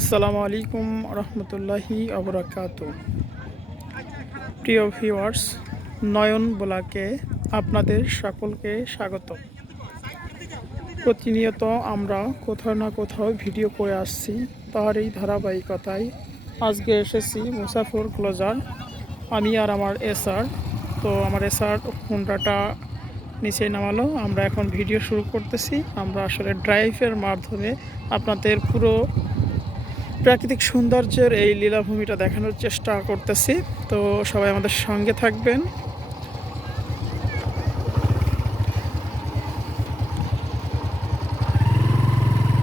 আসসালামু আলাইকুম রহমতুল্লাহি আবরাকাত। প্রিয় ভিউয়ার্স, নয়ন ব্লগে আপনাদের সকলকে স্বাগত। প্রতিনিয়ত আমরা কোথাও না কোথাও ভিডিও করে আসছি, তার এই ধারাবাহিকতায় আজকে এসেছি মুসাফর ক্লোজার। আমি আর আমার এসআর। তো আমার এসআর হুন্ডাটা নিচে নামালো, আমরা এখন ভিডিও শুরু করতেছি। আমরা আসলে ড্রাইভের মাধ্যমে আপনাদের পুরো প্রাকৃতিক সৌন্দর্যের এই লীলাভূমিটা দেখানোর চেষ্টা করতেছি। তো সবাই আমাদের সঙ্গে থাকবেন।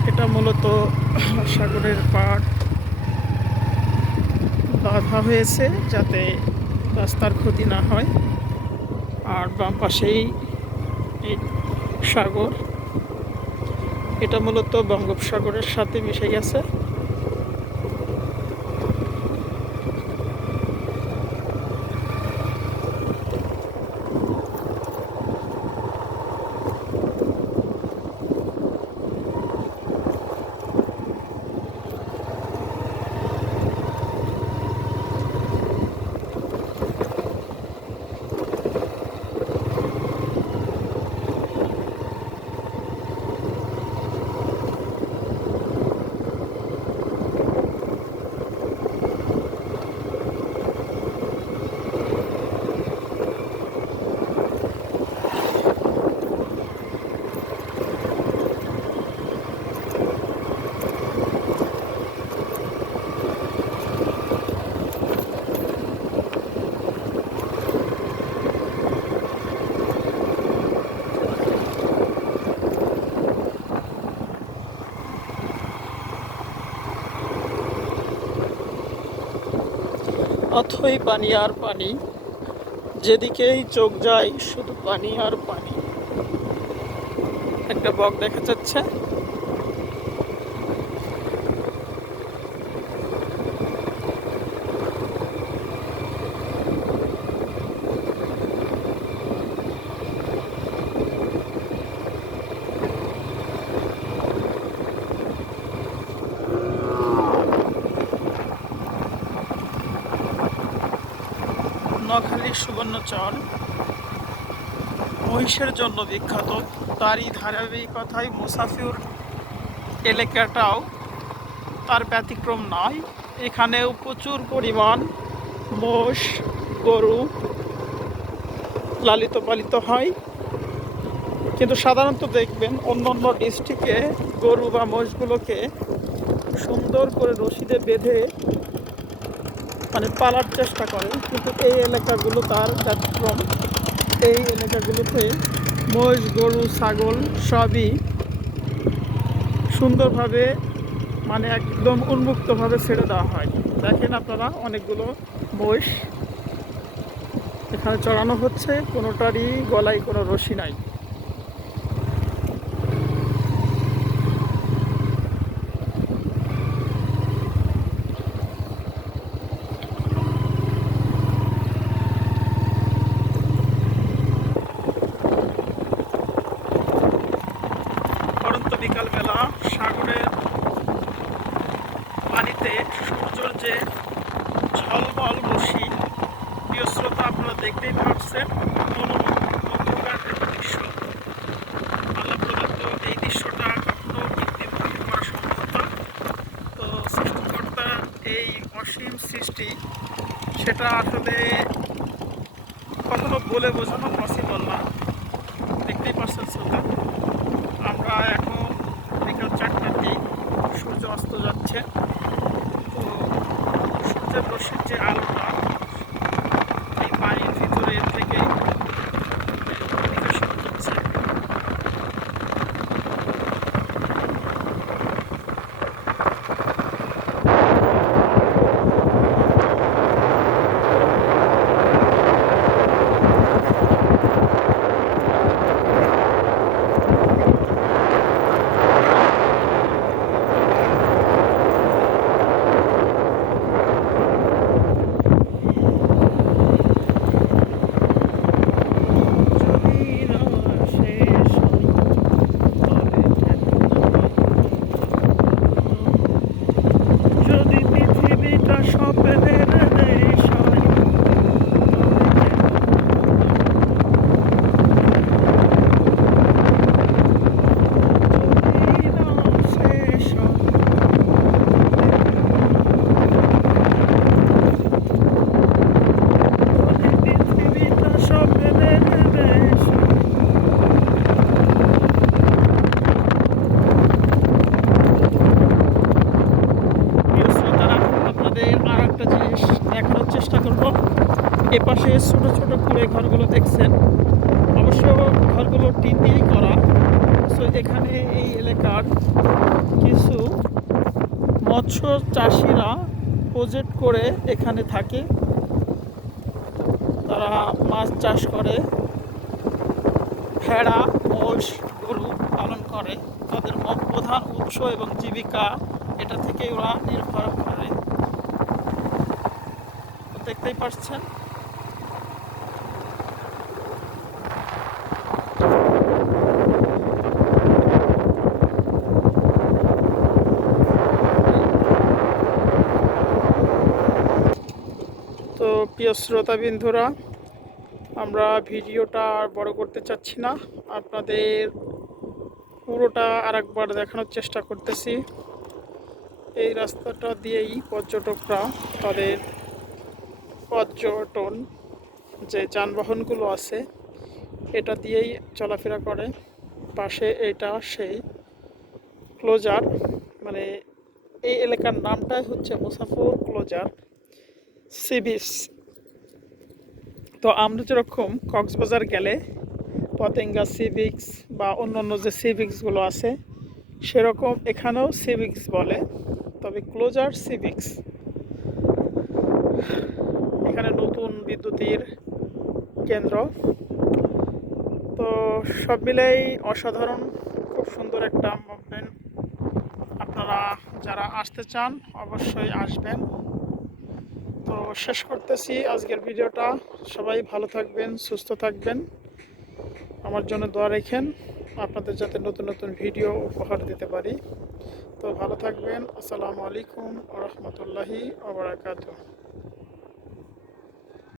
এটা মূলত সাগরের পাড় বাঁধা হয়েছে যাতে রাস্তার ক্ষতি না হয়। আর বাম পাশেই এই সাগর, এটা মূলত বঙ্গোপসাগরের সাথে মিশে গেছে। অথই পানি আর পানি, যেদিকেই চোখ যায় শুধু পানি আর পানি। একটা বক দেখা যাচ্ছে। নোয়াখালী সুবর্ণচর মহিষের জন্য বিখ্যাত, তারই ধারাবাহিকতায় মুসাফির এলাকাটাও তার ব্যতিক্রম নয়। এখানেও প্রচুর পরিমাণ মোষ গরু লালিত পালিত হয়। কিন্তু সাধারণত দেখবেন অন্য অন্য ডিস্ট্রিক্টে গরু বা মোষগুলোকে সুন্দর করে রশিদে বেঁধে পালার চেষ্টা করে, কিন্তু এই এলাকাগুলো তার ব্যতিক্রম। এই এলাকাগুলোতে মোষ গরু ছাগল সবই সুন্দরভাবে একদম উন্মুক্তভাবে ছেড়ে দেওয়া হয়। দেখেন আপনারা, অনেকগুলো মোষ এখানে চড়ানো হচ্ছে, কোনোটারই গলায় কোনো রশি নাই। পরন্ত বিকালবেলা সাগরের পানিতে সূর্যের যে ঝলমল রশ্মি, প্রিয় শ্রোতা, আপনারা দেখতেই পাচ্ছেন। মনোমুগ্ধকর একটা দৃশ্য, আল্লাহ প্রদত্ত এই দৃশ্যটা কখনো কৃত্রিমভাবে করা সম্ভব না। তো সৃষ্টিকর্তা এই অসীম সৃষ্টি, সেটা আসলে কখনো বলে বোঝানো পসিবল না। দেখতেই পাচ্ছেন শ্রোতা, আমরা এখন বিকাল 4টার দিক, সূর্য অস্ত যাচ্ছে। তো সূর্যের রশ্মির যে আলোটা এই পানির ভিতরে থেকে নিষ্কাশন হচ্ছে। স্বপ্নের নেশায় যদি না শেষ হয়, যদি পৃথিবীটা স্বপ্নের নেশায়। প্রিয় শ্রোতারা, আপনাদের আর একটা জিনিস দেখানোর চেষ্টা করব। এপাশে ছোট ছোট কুড়ে ঘরগুলো দেখছেন, অবশ্য ঘরগুলো টিন দিয়েই করা। সো এখানে এই এলাকার কিছু মৎস্য চাষিরা প্রজেক্ট করে এখানে থাকে। তারা মাছ চাষ করে, ভেড়া, মোষ, গরু পালন করে। তাদের প্রধান উৎস এবং জীবিকা এটা থেকেই ওরা নির্ভর করে। দেখতেই পাচ্ছেন। তো প্রিয় শ্রোতাবিন্দুরা, আমরা ভিডিওটা আর বড় করতে চাচ্ছি না, আপনাদের পুরোটা আরেকবার দেখানোর চেষ্টা করতেছি। এই রাস্তাটা দিয়েই পর্যটকরা তাদের পর্যটন যে যানবাহনগুলো আছে এটা দিয়েই চলাফেরা করে। পাশে এটা সেই ক্লোজার, মানে এই এলাকার নামটাই হচ্ছে মুসাফর ক্লোজার সি বিচ। তো আমরা যেরকম কক্সবাজার গেলে পতেঙ্গা সি বিচ বা অন্যান্য যে সি বিচগুলো আছে, সেরকম এখানেও সি বিচ বলে, তবে ক্লোজার সি বিচ। এখানে নতুন বিদ্যুতের কেন্দ্র। তো সব মিলেই অসাধারণ, খুব সুন্দর একটা মুভমেন্ট। আপনারা যারা আসতে চান অবশ্যই আসবেন। তো শেষ করতেছি আজকের ভিডিওটা। সবাই ভালো থাকবেন, সুস্থ থাকবেন, আমার জন্য দোয়া রেখেন, আপনাদের যাতে নতুন নতুন ভিডিও উপহার দিতে পারি। তো ভালো থাকবেন। আসসালামু আলাইকুম ওয়া রাহমাতুল্লাহি ওয়া বারাকাতুহু।